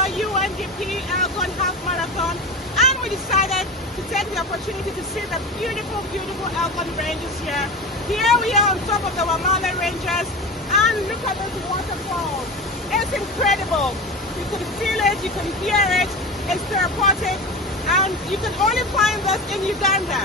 ever UNDP Elgon Half Marathon, and we decided to take the opportunity to see the beautiful, beautiful Elgon ranges here. Here we are on top of the Wanale ranges, and look at this waterfall. It's incredible. You can feel it, you can hear it, it's therapeutic, and you can only find this in Uganda.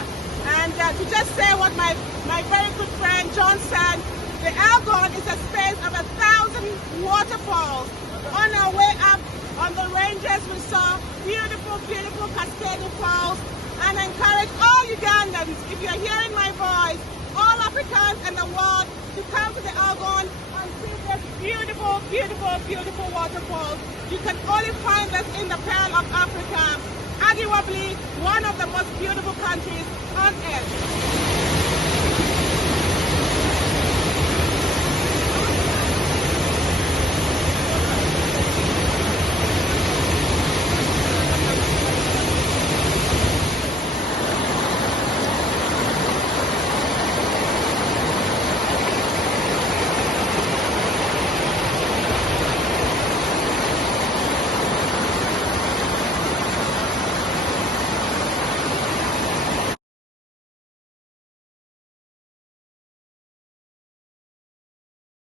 And to just say what my very good friend John said, the Elgon is a space of 1,000 waterfalls. On our way up on the ranges, we saw beautiful, beautiful cascading falls, and I encourage all Ugandans, if you're hearing my voice, all Africans in the world, to come to the Elgon and see this beautiful, beautiful, beautiful waterfalls. You can only find this in the Pearl of Africa, arguably one of the most beautiful countries on earth.